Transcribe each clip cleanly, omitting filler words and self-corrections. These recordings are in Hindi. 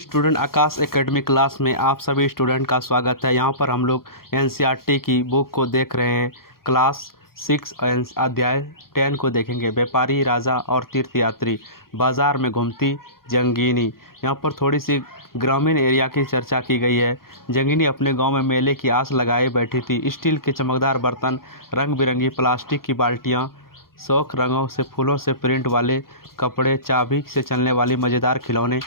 स्टूडेंट आकाश एकेडमी क्लास में आप सभी स्टूडेंट का स्वागत है। यहाँ पर हम लोग एनसीईआरटी की बुक को देख रहे हैं। क्लास 6 अध्याय 10 को देखेंगे। व्यापारी, राजा और तीर्थयात्री, बाजार में घूमती जंगीनी। यहाँ पर थोड़ी सी ग्रामीण एरिया की चर्चा की गई है। जंगीनी अपने गांव में मेले की आस लगाए बैठी थी। स्टील के चमकदार बर्तन, रंग बिरंगी प्लास्टिक की बाल्टियाँ, शौक रंगों से फूलों से प्रिंट वाले कपड़े, चाबी से चलने वाली मज़ेदार खिलौने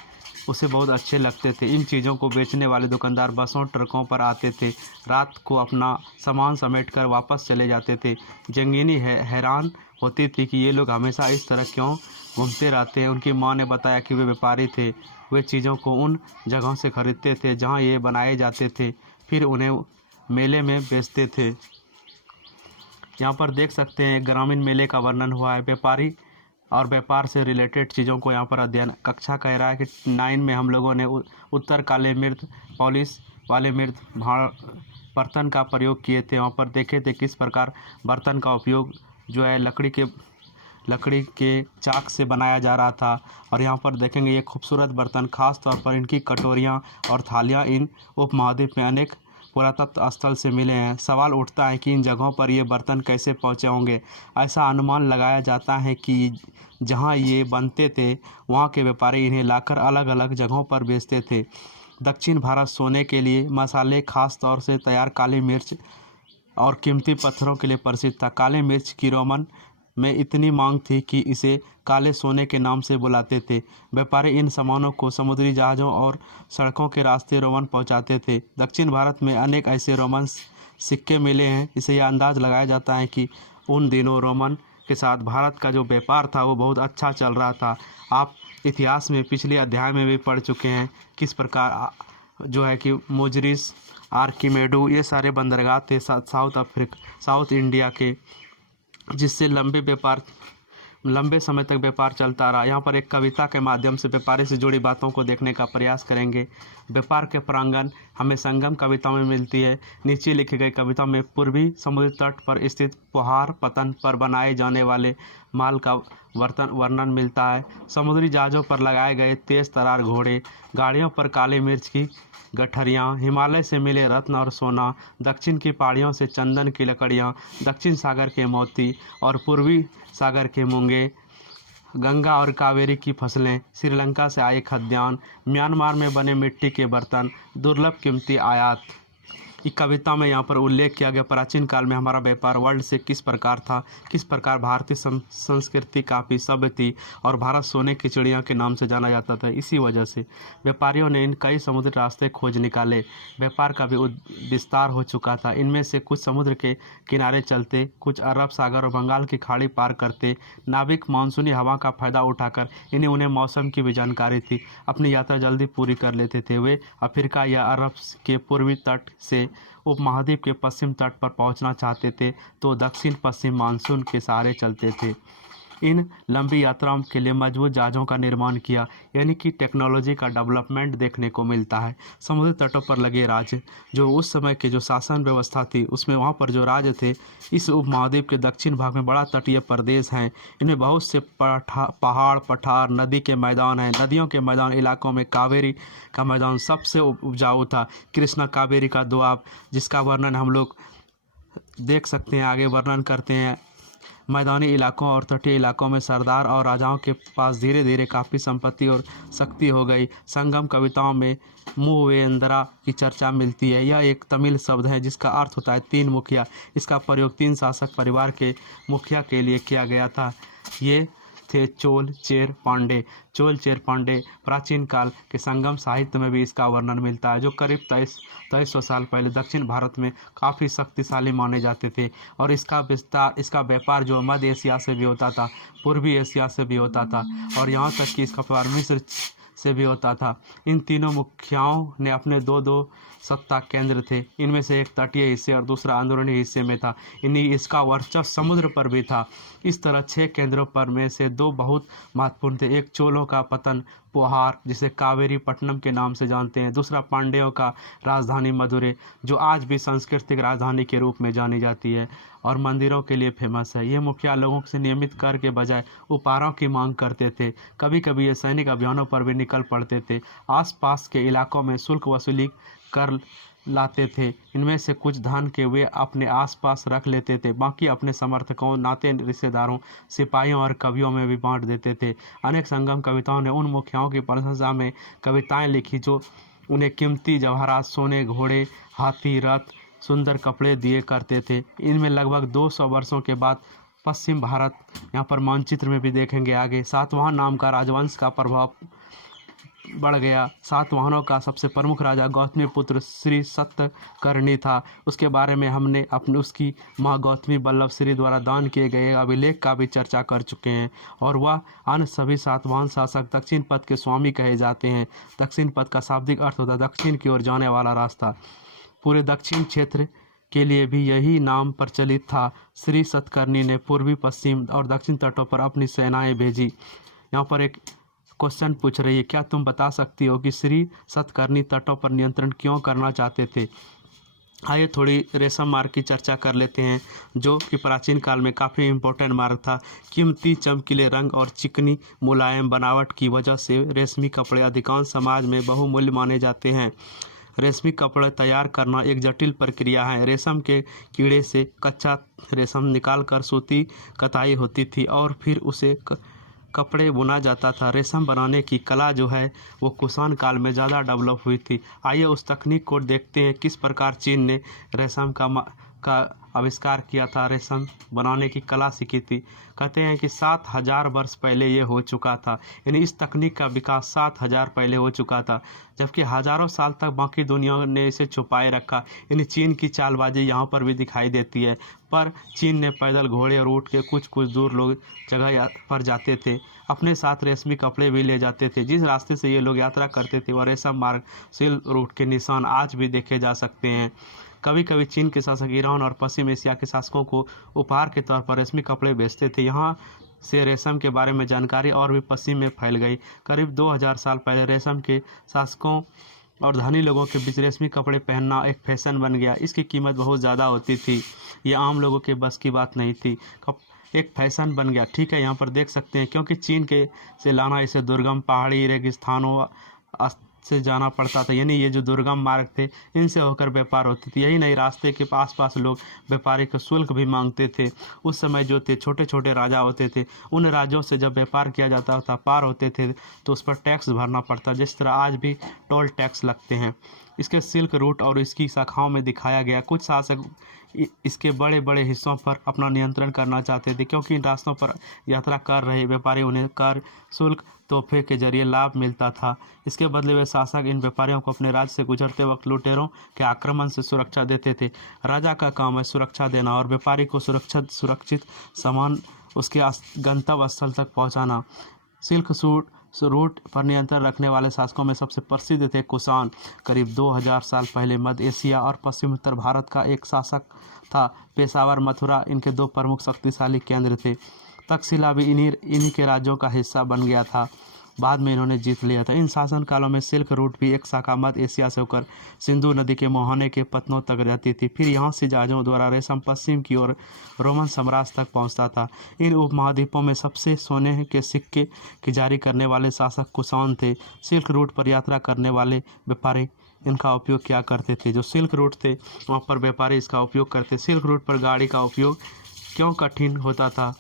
उसे बहुत अच्छे लगते थे। इन चीज़ों को बेचने वाले दुकानदार बसों ट्रकों पर आते थे। रात को अपना सामान समेटकर वापस चले जाते थे। जंगीनी हैरान होती थी कि ये लोग हमेशा इस तरह क्यों घूमते रहते हैं। उनकी माँ ने बताया कि वे व्यापारी थे। वे चीज़ों को उन जगहों से खरीदते थे जहाँ ये बनाए जाते थे, फिर उन्हें मेले में बेचते थे। यहाँ पर देख सकते हैं ग्रामीण मेले का वर्णन हुआ है। व्यापारी और व्यापार से रिलेटेड चीज़ों को यहाँ पर अध्ययन कक्षा कह रहा है कि 9 में हम लोगों ने उत्तर काले मिर्च, पॉलिश वाले मिर्च, बर्तन का प्रयोग किए थे। वहाँ पर देखे थे किस प्रकार बर्तन का उपयोग जो है लकड़ी के चाक से बनाया जा रहा था। और यहाँ पर देखेंगे ये खूबसूरत बर्तन, खास तौर पर इनकी कटोरियाँ और थालियाँ इन उपमहाद्वीप में अनेक पुरातत्व स्थल से मिले हैं। सवाल उठता है कि इन जगहों पर ये बर्तन कैसे पहुँचे होंगे। ऐसा अनुमान लगाया जाता है कि जहाँ ये बनते थे वहाँ के व्यापारी इन्हें लाकर अलग अलग जगहों पर बेचते थे। दक्षिण भारत सोने के लिए, मसाले, खास तौर से तैयार काली मिर्च और कीमती पत्थरों के लिए प्रसिद्ध था। काले मिर्च की रोमन में इतनी मांग थी कि इसे काले सोने के नाम से बुलाते थे। व्यापारी इन सामानों को समुद्री जहाज़ों और सड़कों के रास्ते रोमन पहुंचाते थे। दक्षिण भारत में अनेक ऐसे रोमन सिक्के मिले हैं। इससे यह अंदाज लगाया जाता है कि उन दिनों रोमन के साथ भारत का जो व्यापार था वो बहुत अच्छा चल रहा था। आप इतिहास में पिछले अध्याय में भी पढ़ चुके हैं किस प्रकार जो है कि मुजरिस, आर्किमेडू, ये सारे बंदरगाह थे साउथ इंडिया के, जिससे लंबे समय तक व्यापार चलता रहा। यहाँ पर एक कविता के माध्यम से व्यापारी से जुड़ी बातों को देखने का प्रयास करेंगे। व्यापार के प्रांगण हमें संगम कविता में मिलती है। नीचे लिखी गई कविता में पूर्वी समुद्र तट पर स्थित पुहार पतन पर बनाए जाने वाले माल का वर्णन मिलता है। समुद्री जहाज़ों पर लगाए गए तेज तरार घोड़े, गाड़ियों पर काली मिर्च की गठरियाँ, हिमालय से मिले रत्न और सोना, दक्षिण की पहाड़ियों से चंदन की लकड़ियाँ, दक्षिण सागर के मोती और पूर्वी सागर के मूंगे, गंगा और कावेरी की फसलें, श्रीलंका से आए खाद्यान्न, म्यांमार में बने मिट्टी के बर्तन, दुर्लभ कीमती आयात। इस कविता में यहाँ पर उल्लेख किया गया प्राचीन काल में हमारा व्यापार वर्ल्ड से किस प्रकार था, किस प्रकार भारतीय संस्कृति काफ़ी सभ्य थी और भारत सोने की चिड़िया के नाम से जाना जाता था। इसी वजह से व्यापारियों ने इन कई समुद्री रास्ते खोज निकाले। व्यापार का भी विस्तार हो चुका था। इनमें से कुछ समुद्र के किनारे चलते, कुछ अरब सागर और बंगाल की खाड़ी पार करते। नाविक मानसूनी हवा का फायदा उठाकर उन्हें मौसम की भी जानकारी थी, अपनी यात्रा जल्दी पूरी कर लेते थे। वे अफ्रीका या अरब के पूर्वी तट से उपमहाद्वीप के पश्चिम तट पर पहुंचना चाहते थे तो दक्षिण पश्चिम मानसून के सहारे चलते थे। इन लंबी यात्राओं के लिए मजबूत जहाज़ों का निर्माण किया, यानी कि टेक्नोलॉजी का डेवलपमेंट देखने को मिलता है। समुद्री तटों पर लगे राज्य, जो उस समय की जो शासन व्यवस्था थी उसमें वहाँ पर जो राज्य थे, इस उपमहाद्वीप के दक्षिण भाग में बड़ा तटीय प्रदेश हैं। इनमें बहुत से पहाड़, पठार, नदी के मैदान हैं। नदियों के मैदान इलाकों में कावेरी का मैदान सबसे उपजाऊ था। कृष्णा कावेरी का दोआब, जिसका वर्णन हम लोग देख सकते हैं, आगे वर्णन करते हैं। मैदानी इलाकों और तटीय इलाकों में सरदार और राजाओं के पास धीरे धीरे काफ़ी संपत्ति और शक्ति हो गई। संगम कविताओं में मूवेंद्रा की चर्चा मिलती है। यह एक तमिल शब्द है जिसका अर्थ होता है 3 मुखिया। इसका प्रयोग 3 शासक परिवार के मुखिया के लिए किया गया था। ये थे चोल, चेर, पांडे। चोल, चेर, पांडे प्राचीन काल के संगम साहित्य में भी इसका वर्णन मिलता है, जो करीब 2300 साल पहले दक्षिण भारत में काफ़ी शक्तिशाली माने जाते थे। और इसका व्यापार जो मध्य एशिया से भी होता था, पूर्वी एशिया से भी होता था और यहाँ तक कि इसका व्यापार मिस्र से भी होता था। इन तीनों मुखियाओं ने अपने दो सत्ता केंद्र थे। इनमें से एक तटीय हिस्से और दूसरा अंदरूनी हिस्से में था। इसका वर्चस्व समुद्र पर भी था। इस तरह 6 केंद्रों पर में से 2 बहुत महत्वपूर्ण थे। एक चोलों का पतन पोहार जिसे कावेरी पट्टनम के नाम से जानते हैं। दूसरा, पांड्यों का राजधानी मदुरै, जो आज भी सांस्कृतिक राजधानी के रूप में जानी जाती है और मंदिरों के लिए फेमस है। ये मुखिया लोगों से नियमित कर के बजाय उपहारों की मांग करते थे। कभी कभी ये सैनिक अभियानों पर भी निकल पड़ते थे। आसपास के इलाकों में शुल्क वसूली कर लाते थे। इनमें से कुछ धन के वे अपने आसपास रख लेते थे, बाकी अपने समर्थकों, नाते रिश्तेदारों, सिपाहियों और कवियों में भी बांट देते थे। अनेक संगम कविताओं ने उन मुखियाओं की प्रशंसा में कविताएं लिखी जो उन्हें कीमती जवाहरात, सोने, घोड़े, हाथी, रथ, सुंदर कपड़े दिए करते थे। इनमें लगभग 200 वर्षों के बाद पश्चिम भारत, यहाँ पर मानचित्र में भी देखेंगे आगे, सातवाहन नाम का राजवंश का प्रभाव बढ़ गया। सातवाहनों का सबसे प्रमुख राजा गौतमी पुत्र श्री सतकर्णी था। उसके बारे में हमने उसकी माँ गौतमी बल्लभ श्री द्वारा दान किए गए अभिलेख का भी चर्चा कर चुके हैं, और वह अन्य सभी सातवाहन शासक दक्षिण पथ के स्वामी कहे जाते हैं। दक्षिण पथ का शाब्दिक अर्थ होता है दक्षिण की ओर जाने वाला रास्ता। पूरे दक्षिण क्षेत्र के लिए भी यही नाम प्रचलित था। श्री सतकर्णी ने पूर्वी, पश्चिम और दक्षिण तटों पर अपनी सेनाएं भेजी। यहाँ पर एक क्वेश्चन पूछ रही है, क्या तुम बता सकती हो कि श्री सतकर्णी तटों पर नियंत्रण क्यों करना चाहते थे? आइए थोड़ी रेशम मार्ग की चर्चा कर लेते हैं, जो कि प्राचीन काल में काफ़ी इम्पोर्टेंट मार्ग था। कीमती चमकीले रंग और चिकनी मुलायम बनावट की वजह से रेशमी कपड़े अधिकांश समाज में बहुमूल्य माने जाते हैं। रेशमी कपड़े तैयार करना एक जटिल प्रक्रिया है। रेशम के कीड़े से कच्चा रेशम निकालकर सूती कताई होती थी और फिर उसे कपड़े बुना जाता था। रेशम बनाने की कला जो है वो कुषाण काल में ज़्यादा डेवलप हुई थी। आइए उस तकनीक को देखते हैं किस प्रकार चीन ने रेशम का आविष्कार किया था, रेशम बनाने की कला सीखी थी। कहते हैं कि 7000 वर्ष पहले ये हो चुका था, यानी इस तकनीक का विकास 7000 पहले हो चुका था, जबकि हज़ारों साल तक बाकी दुनिया ने इसे छुपाए रखा। यानी चीन की चालबाजी यहाँ पर भी दिखाई देती है। पर चीन ने पैदल, घोड़े और ऊँट के कुछ दूर लोग जगह पर जाते थे, अपने साथ रेशमी कपड़े भी ले जाते थे। जिस रास्ते से ये लोग यात्रा करते थे वह रेशम मार्ग, सिल्क रूट के निशान आज भी देखे जा सकते हैं। कभी कभी चीन के शासक ईरान और पश्चिम एशिया के शासकों को उपहार के तौर पर रेशमी कपड़े बेचते थे। यहाँ से रेशम के बारे में जानकारी और भी पश्चिम में फैल गई। करीब 2000 साल पहले रेशम के शासकों और धनी लोगों के बीच रेशमी कपड़े पहनना एक फैशन बन गया। इसकी कीमत बहुत ज़्यादा होती थी, ये आम लोगों के बस की बात नहीं थी, एक फैशन बन गया। ठीक है, यहाँ पर देख सकते हैं, क्योंकि चीन के से लाना इसे दुर्गम पहाड़ी रेगिस्तानों से जाना पड़ता था। यानी ये जो दुर्गम मार्ग थे इनसे होकर व्यापार होती थी। यही नहीं, रास्ते के पास लोग व्यापारी का शुल्क भी मांगते थे। उस समय जो थे छोटे छोटे राजा होते थे, उन राज्यों से जब व्यापार किया जाता था, पार होते थे तो उस पर टैक्स भरना पड़ता, जिस तरह आज भी टोल टैक्स लगते हैं। इसके सिल्क रूट और इसकी शाखाओं में दिखाया गया। कुछ शासक इसके बड़े बड़े हिस्सों पर अपना नियंत्रण करना चाहते थे, क्योंकि इन रास्तों पर यात्रा कर रहे व्यापारी उन्हें कर, शुल्क, तोहफे के जरिए लाभ मिलता था। इसके बदले वे शासक इन व्यापारियों को अपने राज्य से गुजरते वक्त लुटेरों के आक्रमण से सुरक्षा देते थे। राजा का काम है सुरक्षा देना और व्यापारी को सुरक्षित सामान उसके गंतव्य स्थल तक पहुंचाना। सिल्क रूट पर नियंत्रण रखने वाले शासकों में सबसे प्रसिद्ध थे कुषाण। करीब 2000 साल पहले मध्य एशिया और पश्चिम उत्तर भारत का एक शासक था। पेशावर, मथुरा इनके 2 प्रमुख शक्तिशाली केंद्र थे। तक्षशिला भी इन्हीं के राज्यों का हिस्सा बन गया था। बाद में इन्होंने जीत लिया था। इन शासन कालों में सिल्क रूट भी एक शाखा मध्य एशिया से होकर सिंधु नदी के मुहाने के पत्तनों तक रहती थी। फिर यहाँ से जहाज़ों द्वारा रेशम पश्चिम की ओर रोमन साम्राज्य तक पहुँचता था। इन उपमहाद्वीपों में सबसे सोने के सिक्के की जारी करने वाले शासक कुषाण थे। सिल्क रूट पर यात्रा करने वाले व्यापारी इनका उपयोग क्या करते थे? जो सिल्क रूट थे वहाँ पर व्यापारी इसका उपयोग करते। सिल्क रूट पर गाड़ी का उपयोग क्यों कठिन होता था?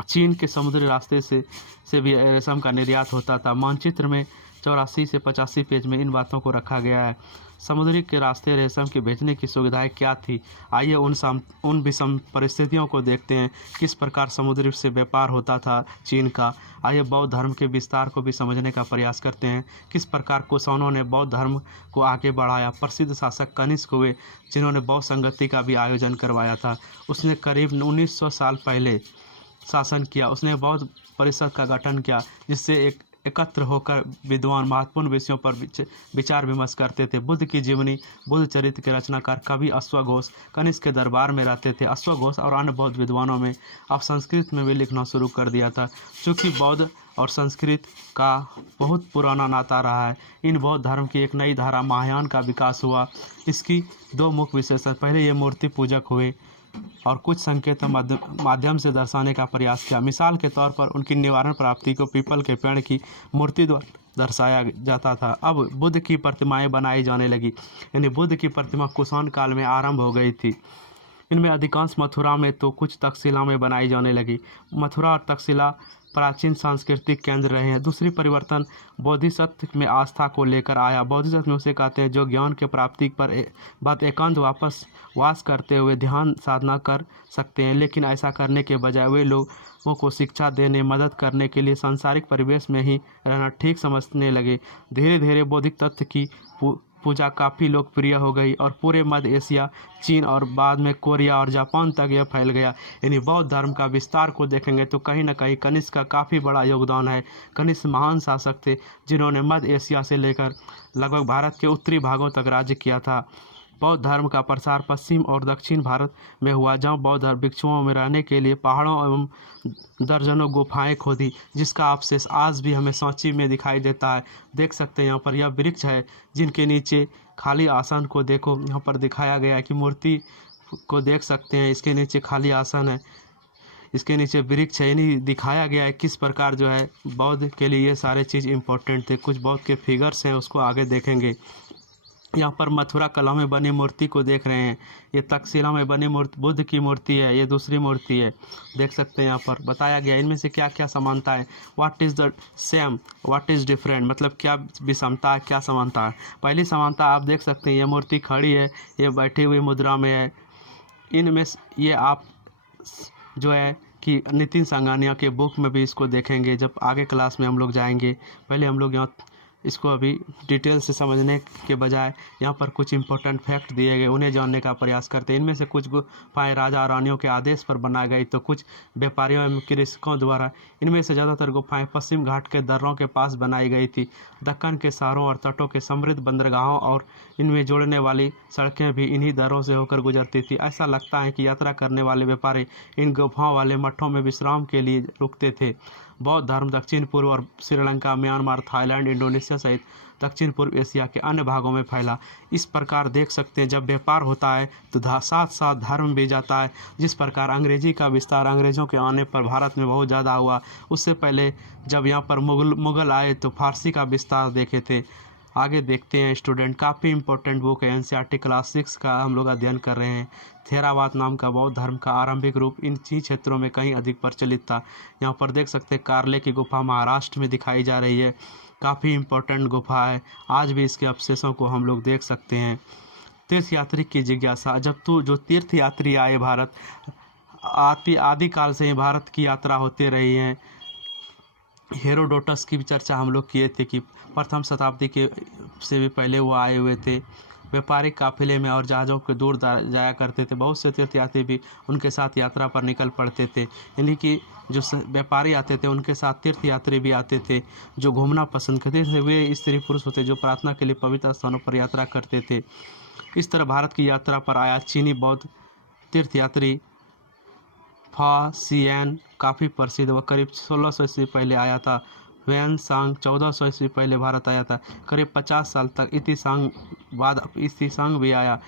चीन के समुद्री रास्ते से भी रेशम का निर्यात होता था। मानचित्र में 84 से 85 पेज में इन बातों को रखा गया है। समुद्री के रास्ते रेशम के भेजने की सुविधाएं क्या थी? आइए उन विषम परिस्थितियों को देखते हैं, किस प्रकार समुद्री से व्यापार होता था चीन का। आइए बौद्ध धर्म के विस्तार को भी समझने का प्रयास करते हैं, किस प्रकार कुषाणों ने बौद्ध धर्म को आगे बढ़ाया। प्रसिद्ध शासक कनिष्क हुए, जिन्होंने बौद्ध संगति का भी आयोजन करवाया था। उसने करीब 1900 साल पहले शासन किया। उसने बौद्ध परिषद का गठन किया, जिससे एकत्र होकर विद्वान महत्वपूर्ण विषयों पर विचार विमर्श करते थे। बुद्ध की जीवनी, बुद्ध चरित्र के रचनाकार कवि अश्वघोष कनिष्क के दरबार में रहते थे। अश्वघोष और अन्य बौद्ध विद्वानों में अब संस्कृत में भी लिखना शुरू कर दिया था। चूँकि बौद्ध और संस्कृत का बहुत पुराना नाता रहा है, इन बौद्ध धर्म की एक नई धारा महायान का विकास हुआ। इसकी दो मुख्य विशेषता, पहले ये मूर्ति पूजक हुए और कुछ संकेत माध्यम से दर्शाने का प्रयास किया। मिसाल के तौर पर उनकी निवारण प्राप्ति को पीपल के पेड़ की मूर्ति द्वारा दर्शाया जाता था। अब बुद्ध की प्रतिमाएं बनाई जाने लगी, यानी बुद्ध की प्रतिमा कुषाण काल में आरंभ हो गई थी। इनमें अधिकांश मथुरा में तो कुछ तक्षशिला में बनाई जाने लगी। मथुरा और तक्षशिला प्राचीन सांस्कृतिक केंद्र रहे हैं। दूसरी परिवर्तन बोधिसत्व में आस्था को लेकर आया। बोधिसत्व में उसे कहते हैं जो ज्ञान के प्राप्ति पर बाद एकांत वास करते हुए ध्यान साधना कर सकते हैं, लेकिन ऐसा करने के बजाय वे लोगों को शिक्षा देने, मदद करने के लिए सांसारिक परिवेश में ही रहना ठीक समझने लगे। धीरे धीरे बौद्धिक तत्व की पूजा काफ़ी लोकप्रिय हो गई और पूरे मध्य एशिया, चीन और बाद में कोरिया और जापान तक यह फैल गया। यानी बौद्ध धर्म का विस्तार को देखेंगे तो कहीं ना कहीं कनिष्क का काफ़ी बड़ा योगदान है। कनिष्क महान शासक थे जिन्होंने मध्य एशिया से लेकर लगभग भारत के उत्तरी भागों तक राज्य किया था। बौद्ध धर्म का प्रसार पश्चिम और दक्षिण भारत में हुआ, जहाँ बौद्ध भिक्षुओं में रहने के लिए पहाड़ों एवं दर्जनों गुफाएं खोदी, जिसका अवशेष आज भी हमें सांची में दिखाई देता है। देख सकते हैं यहाँ पर यह वृक्ष है जिनके नीचे खाली आसन को देखो, यहाँ पर दिखाया गया है कि मूर्ति को देख सकते हैं, इसके नीचे खाली आसन है, इसके नीचे वृक्ष है। यानी दिखाया गया है किस प्रकार जो है बौद्ध के लिए ये सारे चीज़ इंपॉर्टेंट थे। कुछ बौद्ध के फिगर्स हैं, उसको आगे देखेंगे। यहाँ पर मथुरा कला में बनी मूर्ति को देख रहे हैं, ये तक्षशिला में बनी मूर्ति बुद्ध की मूर्ति है, ये दूसरी मूर्ति है। देख सकते हैं यहाँ पर बताया गया इनमें से क्या क्या समानता है। What is the same, what is different, मतलब क्या विषमता है, क्या समानता है। पहली समानता आप देख सकते हैं, ये मूर्ति खड़ी है, ये बैठी हुई मुद्रा में है। इनमें ये आप जो है कि नितिन संगानिया के बुक में भी इसको देखेंगे जब आगे क्लास में हम लोग जाएंगे। पहले हम लोग यहाँ इसको अभी डिटेल से समझने के बजाय यहाँ पर कुछ इंपॉर्टेंट फैक्ट दिए गए, उन्हें जानने का प्रयास करते हैं। इनमें से कुछ गुफाएं राजा रानियों के आदेश पर बनाई गई तो कुछ व्यापारियों एवं कृषकों द्वारा। इनमें से ज़्यादातर गुफाएं पश्चिम घाट के दर्रों के पास बनाई गई थी। दक्कन के शहरों और तटों के समृद्ध बंदरगाहों और इनमें जोड़ने वाली सड़कें भी इन्हीं दर्रों से होकर गुजरती थी। ऐसा लगता है कि यात्रा करने वाले व्यापारी इन गुफाओं वाले मठों में विश्राम के लिए रुकते थे। बौद्ध धर्म दक्षिण पूर्व और श्रीलंका, म्यांमार, थाईलैंड, इंडोनेशिया सहित दक्षिण पूर्व एशिया के अन्य भागों में फैला। इस प्रकार देख सकते हैं जब व्यापार होता है तो साथ साथ धर्म भी जाता है। जिस प्रकार अंग्रेजी का विस्तार अंग्रेज़ों के आने पर भारत में बहुत ज़्यादा हुआ, उससे पहले जब यहाँ पर मुग़ल आए तो फारसी का विस्तार देखे थे। आगे देखते हैं स्टूडेंट, काफ़ी इंपॉर्टेंट बुक है, एनसीईआरटी क्लास 6 का हम लोग अध्ययन कर रहे हैं। थेरावाद नाम का बौद्ध धर्म का आरंभिक रूप इन चीन क्षेत्रों में कहीं अधिक प्रचलित था। यहाँ पर देख सकते हैं कारले की गुफा महाराष्ट्र में दिखाई जा रही है, काफ़ी इंपॉर्टेंट गुफा है, आज भी इसके अवशेषों को हम लोग देख सकते हैं। तीर्थयात्री की जिज्ञासा, जब जो तीर्थयात्री आए भारत, आदिकाल से ही भारत की यात्रा होती रही है। हेरोडोटस की भी चर्चा हम लोग किए थे कि प्रथम शताब्दी के से भी पहले वो आए हुए थे। व्यापारिक काफिले में और जहाज़ों के दूर जाया करते थे। बहुत से तीर्थयात्री भी उनके साथ यात्रा पर निकल पड़ते थे। यानी कि जो व्यापारी आते थे उनके साथ तीर्थयात्री भी आते थे जो घूमना पसंद करते थे। वे स्त्री पुरुष होते जो प्रार्थना के लिए पवित्र स्थानों पर यात्रा करते थे। इस तरह भारत की यात्रा पर आया चीनी बौद्ध तीर्थयात्री फा सियान काफ़ी प्रसिद्ध, वह करीब 1600 ईस्वी पहले आया था। वैन सांग 1400 ईस्वी पहले भारत आया था। करीब 50 साल तक इतिसांग भी आया।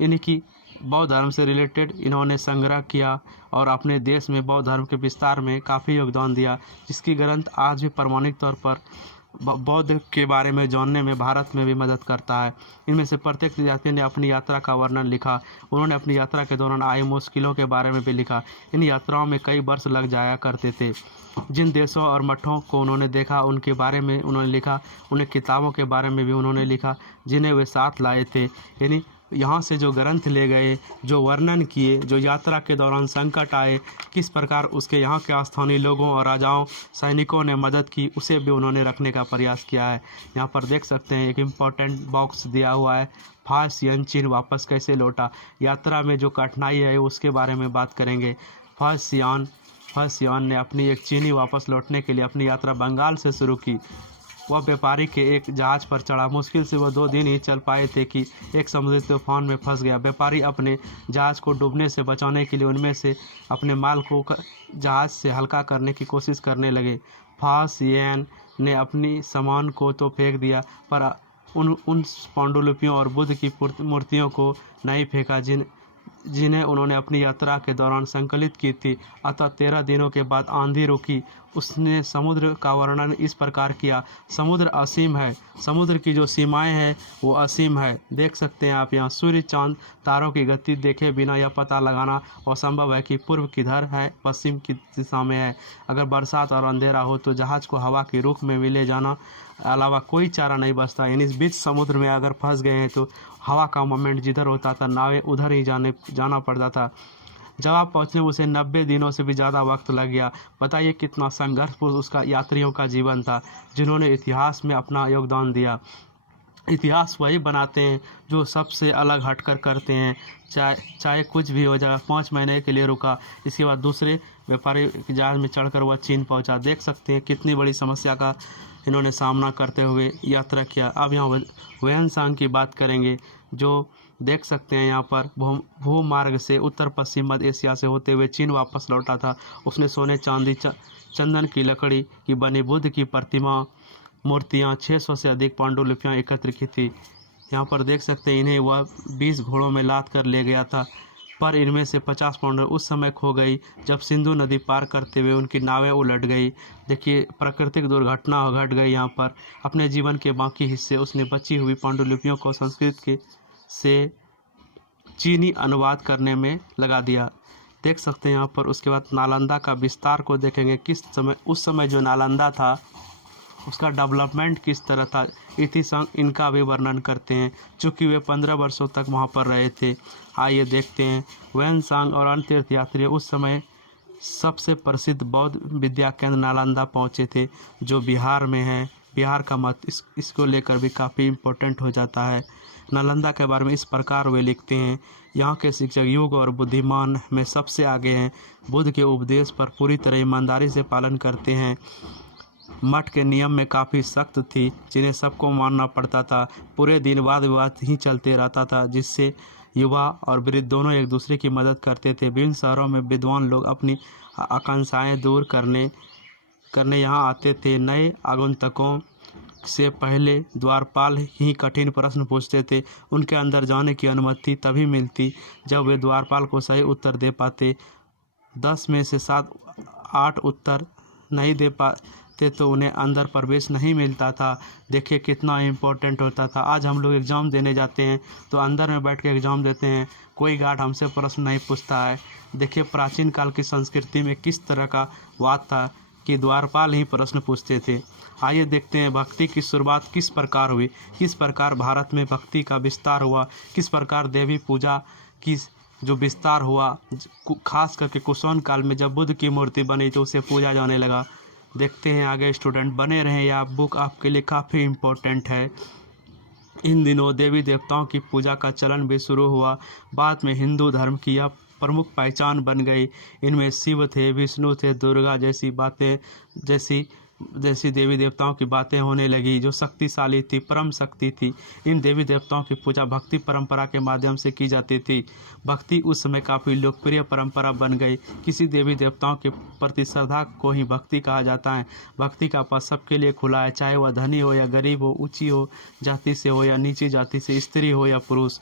यानी कि बौद्ध धर्म से रिलेटेड इन्होंने संग्रह किया और अपने देश में बौद्ध धर्म के विस्तार में काफ़ी योगदान दिया, जिसकी ग्रंथ आज भी प्रमाणिक तौर पर बौद्ध के बारे में जानने में भारत में भी मदद करता है। इनमें से प्रत्येक तीर्थयात्री ने अपनी यात्रा का वर्णन लिखा। उन्होंने अपनी यात्रा के दौरान आई मुश्किलों के बारे में भी लिखा। इन यात्राओं में कई वर्ष लग जाया करते थे। जिन देशों और मठों को उन्होंने देखा उनके बारे में उन्होंने लिखा। उन्हें किताबों के बारे में भी उन्होंने लिखा जिन्हें वे साथ लाए थे। यानी यहाँ से जो ग्रंथ ले गए, जो वर्णन किए, जो यात्रा के दौरान संकट आए, किस प्रकार उसके यहाँ के स्थानीय लोगों और राजाओं सैनिकों ने मदद की, उसे भी उन्होंने रखने का प्रयास किया है। यहाँ पर देख सकते हैं एक इम्पॉर्टेंट बॉक्स दिया हुआ है, फा सियान चीन वापस कैसे लौटा। यात्रा में जो कठिनाई है उसके बारे में बात करेंगे। फा सियान फसियान ने अपनी एक चीनी वापस लौटने के लिए अपनी यात्रा बंगाल से शुरू की। वह व्यापारी के एक जहाज पर चढ़ा। मुश्किल से वह 2 दिन ही चल पाए थे कि एक समुद्री तूफान में फंस गया। व्यापारी अपने जहाज को डूबने से बचाने के लिए उनमें से अपने माल को जहाज से हल्का करने की कोशिश करने लगे। फसियान ने अपनी सामान को तो फेंक दिया, पर उन पांडुलिपियों और बुद्ध की मूर्तियों को नहीं फेंका जिन्हें उन्होंने अपनी यात्रा के दौरान संकलित की थी। अतः 13 दिनों के बाद आंधी रुकी। उसने समुद्र का वर्णन इस प्रकार किया। समुद्र असीम है, समुद्र की जो सीमाएं हैं वो असीम है। देख सकते हैं आप यहाँ सूर्य, चांद, तारों की गति देखे बिना यह पता लगाना असंभव है कि पूर्व किधर है, पश्चिम की दिशा में है। अगर बरसात और अंधेरा हो तो जहाज को हवा के रुख में मिले जाना अलावा कोई चारा नहीं बचता। यानी इस बीच समुद्र में अगर फंस गए हैं तो हवा का मोमेंट जिधर होता था नावें उधर ही जाना पड़ता था। जवाब पहुंचने में उसे 90 दिनों से भी ज़्यादा वक्त लग गया। बताइए कितना संघर्षपूर्ण उसका यात्रियों का जीवन था, जिन्होंने इतिहास में अपना योगदान दिया। इतिहास वही बनाते हैं जो सबसे अलग हटकर करते हैं। चाहे कुछ भी हो जाए। 5 महीने के लिए रुका, इसके बाद दूसरे व्यापारी जहाज में चढ़कर वह चीन पहुंचा। देख सकते हैं कितनी बड़ी समस्या का इन्होंने सामना करते हुए यात्रा किया। अब यहाँ ह्वेनसांग की बात करेंगे, जो देख सकते हैं यहाँ पर भूमार्ग से उत्तर पश्चिम मध्य एशिया से होते हुए चीन वापस लौटा था। उसने सोने, चांदी, चंदन की लकड़ी की बनी बुद्ध की प्रतिमा, मूर्तियाँ, 600 से अधिक पांडुलिपियाँ एकत्र की थी। यहाँ पर देख सकते हैं इन्हें वह 20 घोड़ों में लाद कर ले गया था, पर इनमें से 50 पांडव उस समय खो गई जब सिंधु नदी पार करते हुए उनकी नावें उलट गई। देखिए प्राकृतिक दुर्घटना घट गई यहाँ पर। अपने जीवन के बाकी हिस्से उसने बची हुई पांडुलिपियों को संस्कृत से चीनी अनुवाद करने में लगा दिया। देख सकते हैं यहाँ पर। उसके बाद नालंदा का विस्तार को देखेंगे, किस समय उस समय जो नालंदा था उसका डेवलपमेंट किस तरह था। इतिहास इनका भी वर्णन करते हैं, चूँकि वे 15 वर्षों तक वहाँ पर रहे थे। आइए देखते हैं। ह्वेनसांग और अन्य तीर्थयात्री उस समय सबसे प्रसिद्ध बौद्ध विद्या केंद्र नालंदा पहुँचे थे, जो बिहार में है। बिहार का मत इसको लेकर भी काफ़ी इम्पोर्टेंट हो जाता है। नालंदा के बारे में इस प्रकार वे लिखते हैं, यहाँ के शिक्षक युग और बुद्धिमान में सबसे आगे हैं। बुद्ध के उपदेश पर पूरी तरह ईमानदारी से पालन करते हैं। मठ के नियम में काफ़ी सख्त थी, जिन्हें सबको मानना पड़ता था। पूरे दिन वाद विवाद ही चलते रहता था, जिससे युवा और वृद्ध दोनों एक दूसरे की मदद करते थे। विभिन्न शहरों में विद्वान लोग अपनी आकांक्षाएं दूर करने यहाँ आते थे। नए आगंतुकों से पहले द्वारपाल ही कठिन प्रश्न पूछते थे। उनके अंदर जाने की अनुमति तभी मिलती जब वे द्वारपाल को सही उत्तर दे पाते। 10 में से 7-8 उत्तर नहीं दे पाते तो उन्हें अंदर प्रवेश नहीं मिलता था। देखिए कितना इम्पोर्टेंट होता था। आज हम लोग एग्ज़ाम देने जाते हैं तो अंदर में बैठ के एग्ज़ाम देते हैं, कोई गार्ड हमसे प्रश्न नहीं पूछता है। देखिए प्राचीन काल की संस्कृति में किस तरह का वाद था कि द्वारपाल ही प्रश्न पूछते थे। आइए देखते हैं भक्ति की शुरुआत किस प्रकार हुई, किस प्रकार भारत में भक्ति का विस्तार हुआ, किस प्रकार देवी पूजा की जो विस्तार हुआ। खास करके कुषाण काल में जब बुद्ध की मूर्ति बनी तो उसे पूजा जाने लगा। देखते हैं आगे। स्टूडेंट बने रहें, यह बुक आपके लिए काफ़ी इम्पोर्टेंट है। इन दिनों देवी देवताओं की पूजा का चलन भी शुरू हुआ। बाद में हिंदू धर्म की यह प्रमुख पहचान बन गई। इनमें शिव थे, विष्णु थे, दुर्गा जैसी देवी देवताओं की बातें होने लगी, जो शक्तिशाली थी, परम शक्ति थी। इन देवी देवताओं की पूजा भक्ति परंपरा के माध्यम से की जाती थी। भक्ति उस समय काफ़ी लोकप्रिय परंपरा बन गई। किसी देवी देवताओं के प्रति श्रद्धा को ही भक्ति कहा जाता है। भक्ति का पथ सबके लिए खुला है, चाहे वह धनी हो या गरीब हो, ऊंची हो जाति से हो या नीची जाति से, स्त्री हो या पुरुष,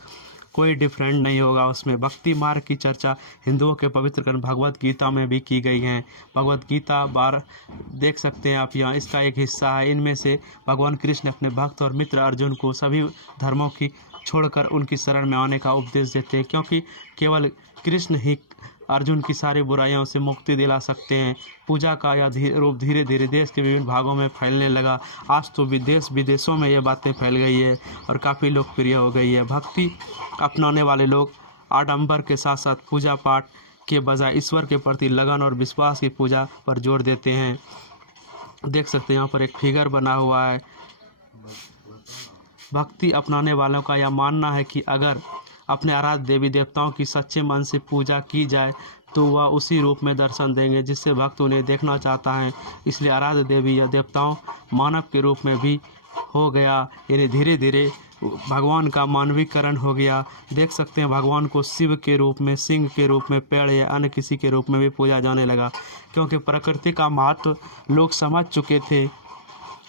कोई डिफरेंट नहीं होगा उसमें। भक्ति मार्ग की चर्चा हिंदुओं के पवित्र ग्रंथ भगवत गीता में भी की गई है। भगवत गीता देख सकते हैं आप यहाँ, इसका एक हिस्सा है। इनमें से भगवान कृष्ण अपने भक्त और मित्र अर्जुन को सभी धर्मों की छोड़कर उनकी शरण में आने का उपदेश देते हैं, क्योंकि केवल कृष्ण ही अर्जुन की सारी बुराइयों से मुक्ति दिला सकते हैं। पूजा का यह रूप धीरे धीरे देश के विभिन्न भागों में फैलने लगा। आज तो विदेश विदेशों में ये बातें फैल गई है और काफ़ी लोकप्रिय हो गई है। भक्ति अपनाने वाले लोग आडंबर के साथ साथ पूजा पाठ के बजाय ईश्वर के प्रति लगन और विश्वास की पूजा पर जोर देते हैं। देख सकते हैं यहाँ पर एक फिगर बना हुआ है। भक्ति अपनाने वालों का यह मानना है कि अगर अपने आराध्य देवी देवताओं की सच्चे मन से पूजा की जाए तो वह उसी रूप में दर्शन देंगे जिससे भक्त उन्हें देखना चाहता है। इसलिए आराध्य देवी या देवताओं मानव के रूप में भी हो गया, यानी धीरे धीरे भगवान का मानवीकरण हो गया। देख सकते हैं भगवान को शिव के रूप में, सिंह के रूप में, पेड़ या अन्य किसी के रूप में भी पूजा जाने लगा, क्योंकि प्रकृति का महत्व लोग समझ चुके थे।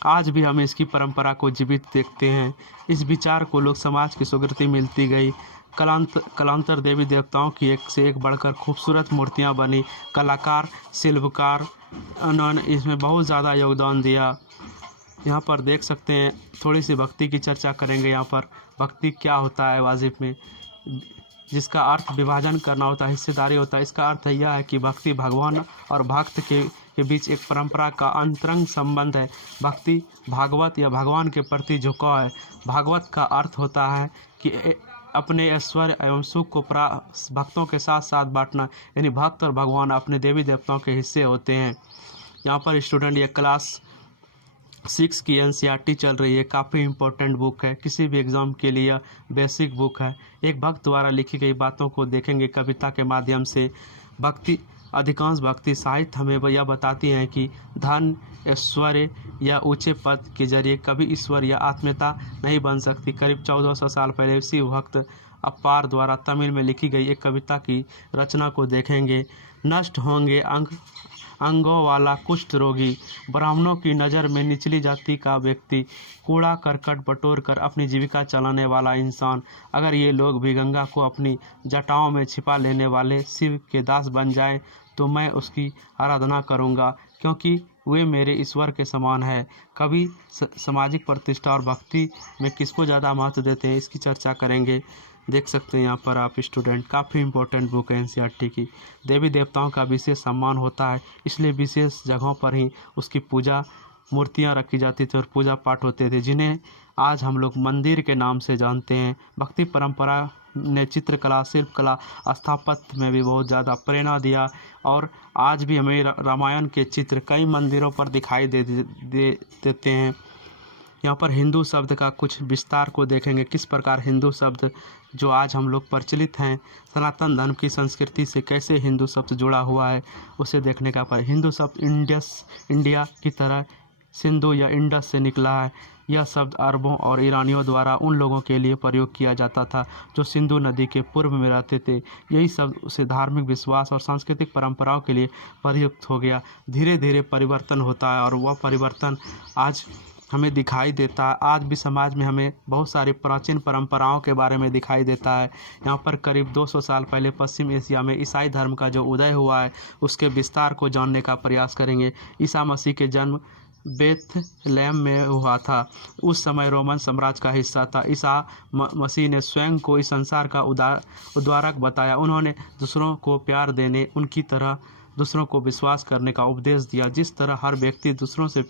आज भी हम इसकी परंपरा को जीवित देखते हैं। इस विचार को लोग समाज की स्वीकृति मिलती गई। कलांतर देवी देवताओं की एक से एक बढ़कर खूबसूरत मूर्तियां बनी। कलाकार, शिल्पकार, उन्होंने इसमें बहुत ज़्यादा योगदान दिया। यहाँ पर देख सकते हैं, थोड़ी सी भक्ति की चर्चा करेंगे। यहाँ पर भक्ति क्या होता है वाजिब में, जिसका अर्थ विभाजन करना होता है, हिस्सेदारी होता है। इसका अर्थ यह है कि भक्ति भगवान और भक्त के बीच एक परंपरा का अंतरंग संबंध है। भक्ति भागवत या भगवान के प्रति झुकाव है। भागवत का अर्थ होता है कि अपने ऐश्वर्य एवं सुख को भक्तों के साथ साथ बांटना, यानी भक्त और भगवान अपने देवी देवताओं के हिस्से होते हैं। यहाँ पर स्टूडेंट, ये क्लास 6 की NCERT चल रही है। काफ़ी इम्पोर्टेंट बुक है, किसी भी एग्ज़ाम के लिए बेसिक बुक है। एक भक्त द्वारा लिखी गई बातों को देखेंगे कविता के माध्यम से। अधिकांश भक्ति साहित्य हमें यह बताती हैं कि धन, ऐश्वर्य या ऊंचे पद के जरिए कभी ईश्वर या आत्मीयता नहीं बन सकती। करीब 1400 साल पहले शिव भक्त अप्पार द्वारा तमिल में लिखी गई एक कविता की रचना को देखेंगे। नष्ट होंगे अंगों वाला कुष्ठ रोगी, ब्राह्मणों की नज़र में निचली जाति का व्यक्ति, कूड़ा करकट बटोर कर अपनी जीविका चलाने वाला इंसान, अगर ये लोग भी गंगा को अपनी जटाओं में छिपा लेने वाले शिव के दास बन जाए तो मैं उसकी आराधना करूंगा, क्योंकि वे मेरे ईश्वर के समान है। कभी सामाजिक प्रतिष्ठा और भक्ति में किसको ज़्यादा महत्व देते हैं, इसकी चर्चा करेंगे। देख सकते हैं यहाँ पर आप स्टूडेंट, काफ़ी इम्पोर्टेंट बुक है NCERT की। देवी देवताओं का विशेष सम्मान होता है, इसलिए विशेष जगहों पर ही उसकी पूजा मूर्तियाँ रखी जाती थी और पूजा पाठ होते थे, जिन्हें आज हम लोग मंदिर के नाम से जानते हैं। भक्ति परंपरा ने चित्रकला, शिल्पकला, स्थापत्य में भी बहुत ज़्यादा प्रेरणा दिया और आज भी हमें रामायण के चित्र कई मंदिरों पर दिखाई देते हैं। यहाँ पर हिंदू शब्द का कुछ विस्तार को देखेंगे, किस प्रकार हिंदू शब्द जो आज हम लोग प्रचलित हैं, सनातन धर्म की संस्कृति से कैसे हिंदू शब्द जुड़ा हुआ है, उसे देखने का पर हिंदू शब्द इंडिया की तरह सिंधु या इंडस से निकला है। यह शब्द अरबों और ईरानियों द्वारा उन लोगों के लिए प्रयोग किया जाता था जो सिंधु नदी के पूर्व में रहते थे। यही शब्द उसे धार्मिक विश्वास और सांस्कृतिक परंपराओं के लिए प्रयुक्त हो गया। धीरे धीरे परिवर्तन होता है और वह परिवर्तन आज हमें दिखाई देता है। आज भी समाज में हमें बहुत सारी प्राचीन परंपराओं के बारे में दिखाई देता है। यहाँ पर करीब 200 साल पहले पश्चिम एशिया में ईसाई धर्म का जो उदय हुआ है, उसके विस्तार को जानने का प्रयास करेंगे। ईसा मसीह के जन्म बेथलेहम में हुआ था। उस समय रोमन साम्राज्य का हिस्सा था। ईसा मसीह ने स्वयं को इस संसार का उद्धारक बताया। उन्होंने दूसरों को प्यार देने, उनकी तरह दूसरों को विश्वास करने का उपदेश दिया, जिस तरह हर व्यक्ति दूसरों से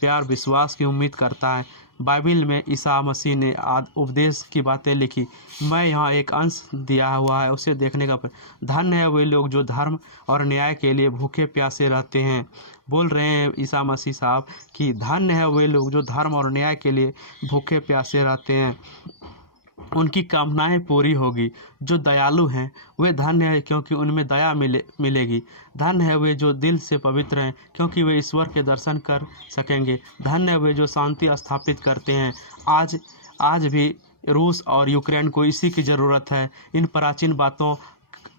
प्यार विश्वास की उम्मीद करता है। बाइबिल में ईसा मसीह ने उपदेश की बातें लिखी। मैं यहाँ एक अंश दिया हुआ है, उसे देखने का धन्य है वे लोग जो धर्म और न्याय के लिए भूखे प्यासे रहते हैं। बोल रहे हैं ईसा मसीह साहब कि धन्य है वे लोग जो धर्म और न्याय के लिए भूखे प्यासे रहते हैं, उनकी कामनाएं पूरी होगी। जो दयालु हैं वे धन्य है, क्योंकि उनमें दया मिलेगी। धन्य है वे जो दिल से पवित्र हैं, क्योंकि वे ईश्वर के दर्शन कर सकेंगे। धन्य है वे जो शांति स्थापित करते हैं। आज भी रूस और यूक्रेन को इसी की ज़रूरत है। इन प्राचीन बातों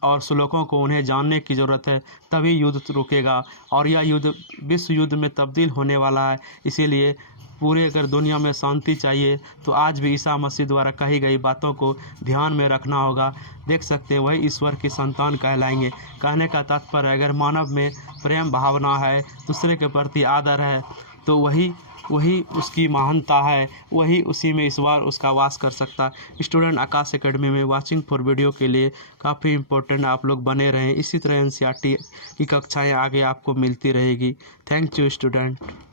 और श्लोकों को उन्हें जानने की ज़रूरत है, तभी युद्ध रुकेगा और यह युद्ध विश्व युद्ध में तब्दील होने वाला है। इसीलिए पूरे अगर दुनिया में शांति चाहिए तो आज भी ईसा मसीह द्वारा कही गई बातों को ध्यान में रखना होगा। देख सकते हैं वही ईश्वर की संतान कहलाएंगे। कहने का तात्पर्य, अगर मानव में प्रेम भावना है, दूसरे के प्रति आदर है, तो वही उसकी महानता है, वही उसी में ईश्वर उसका वास कर सकता है। स्टूडेंट, आकाश एकेडमी में वाचिंग फॉर वीडियो के लिए काफ़ी इम्पोर्टेंट आप लोग बने रहें। इसी तरह NCERT की कक्षाएँ आगे आपको मिलती रहेगी। Thank you student.